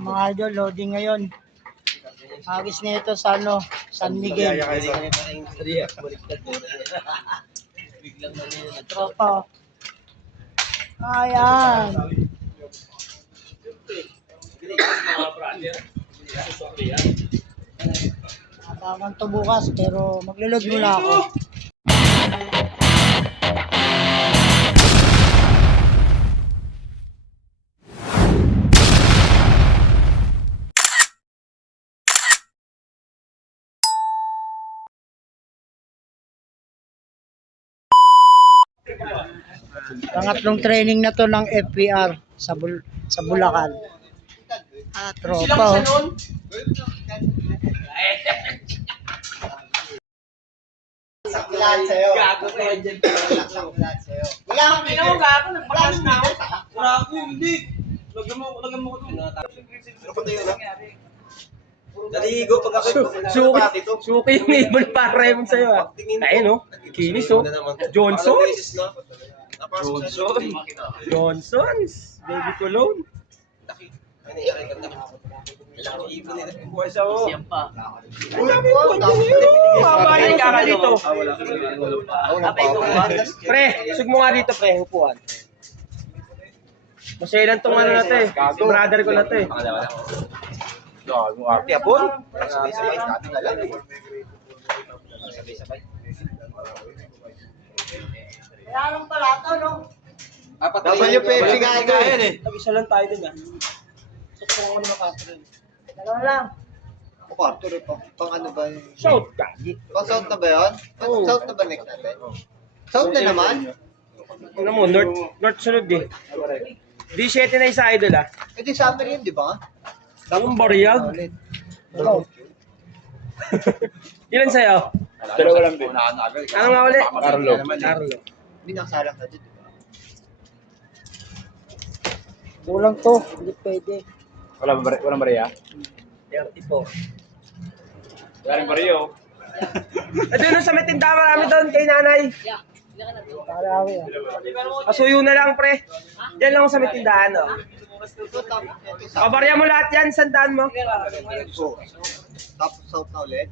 Mga idol, loading ngayon. Agis na ito sa San Miguel. Tropa. Ayan. Abangan to bukas pero maglulod muna ako. Pangatlong training na to ng FPR sa Bulacan. Tropa. Oh. Saklat sa'yo. Gago ko yan dyan. Saklat sa'yo. Wala akong pinaw, gago. Nagpakas na ako. Wala ako, hindi. Lagyan mo ko doon. Ano pa tayo lang? Naligo pag ako. Suki yung ibon para mo sa'yo ah. Ayun no? Kinis oh. Johnson's. Baby cologne. Buhay sa o. Mabayan ka ka dito. Pre, sug mo nga dito pre, upuan. Masailan tong ano na to eh. Brother ko na to eh. Gago arte apon. Sabay-sabay dati nga lang. Sabay-sabay. Kaya pala ito, no? Apat na yung Pepsi nga yan eh. Tag-isa lang tayo din ah. Sukong ano makapin. Dalawa lang. O kwarto rin pang ano ba yun? Shout ka. Pang south na ba yun? Oo. South na ba next natin? South na naman? Ano mo, north sunod eh. D7 na isa idol ah. Eh di summer yun, di ba? Ang bariyag. Ikaw. Ilan sa'yo? Dalawa lang din. Ano nga ulit? Carlo. Hindi nakasalang na dito. Kulang to. Hindi pwede. Walang Maria? 34. Walang Maria. Doon sa may tindahan marami doon kay nanay. Karawi ah. Pasuyo na lang pre. Diyan lang ako sa may tindahan oh. Pabarya mo lahat yan, sandaan mo. Tapos south na ulit.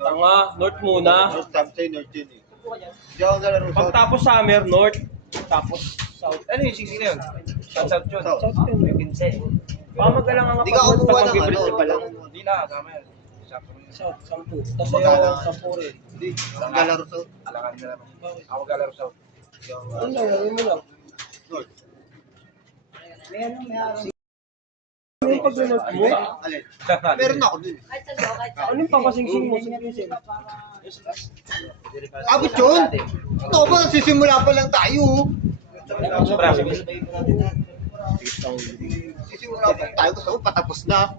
Tanga, north muna. North Samsay, North yun eh. Hindi ako nalaro south. Pagtapos summer, north. Tapos south. Ano yung sisi na yun? South yun. South. South yun, may pinse. Baka magalang ang Hindi ka kumuha ng ano. pa lang. Hindi na, tama yan. South, 10. Tapos Magkano? yung 10 rin. Hindi, ako nalaro south. Alakan na naman. Ako galaro South. Ano lang, mo lang. North. May ano, may araw. Ano yung pag-north mo? Alin? Meron ako dun. Ano yung papasingsing mo? Abot yun! Ito ba, sisimula pa lang tayo. Sisimula pa lang tayo, gusto ko patapos na.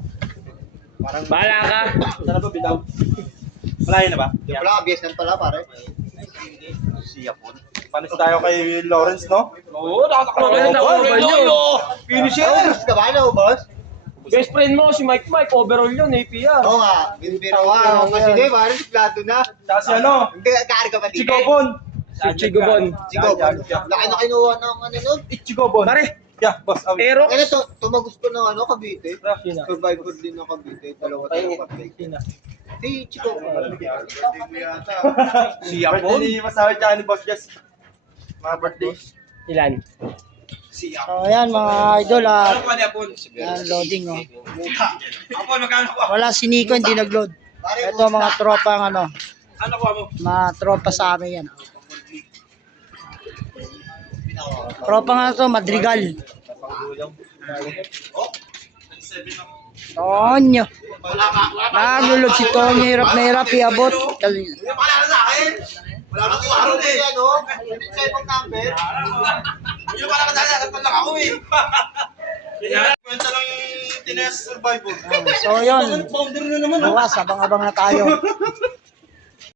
Parang Bahala ka. Sana ba bitaw? Malayo na ba? Yung pala, BSN pala pare. Siya po. Panis tayo kay Lawrence, no? Oo, nakakalaman na overall yun. Finisher! Gusto ka ba na, boss? Best friend mo, si Mike, overall yun, APR. Oo nga, binibiro ka. Kasi di, pare, siklado na. Kasi ano? Hindi, kaari ka ba dito? Chigobon! Si Chigobon. Chigobon. Laki na kinuha ng ano nun. Chigobon. Pare, Yeah, boss. Aero. Kaya tumagos ko ng ano, Cavite. Sina? Survivor din ng Cavite. Dalawa tayo patay. Sina? Si Chico. Siya po? Birthday ni Masawi tsaka ni Boss Jess. Mga birthday. Ilan? So ayan mga idol ah. Ano pa niya po? Yan, loading oh. Ako, magkano ko? Wala si Nico, hindi nag-load. Ito mga tropa ang ano. Ano ko mo? Mga tropa sa amin yan. Tropa nga to, Madrigal. Tonyo. Nagulog si Tonyo, hirap na hirap, iabot. Wala na sa akin. Wala na sa akin eh. Ano? Sa ibang number. Yung pala kadali, nagpan lang ako eh. Kwenta lang yung tinas survivor. So yun. Bukas, abang-abang na tayo.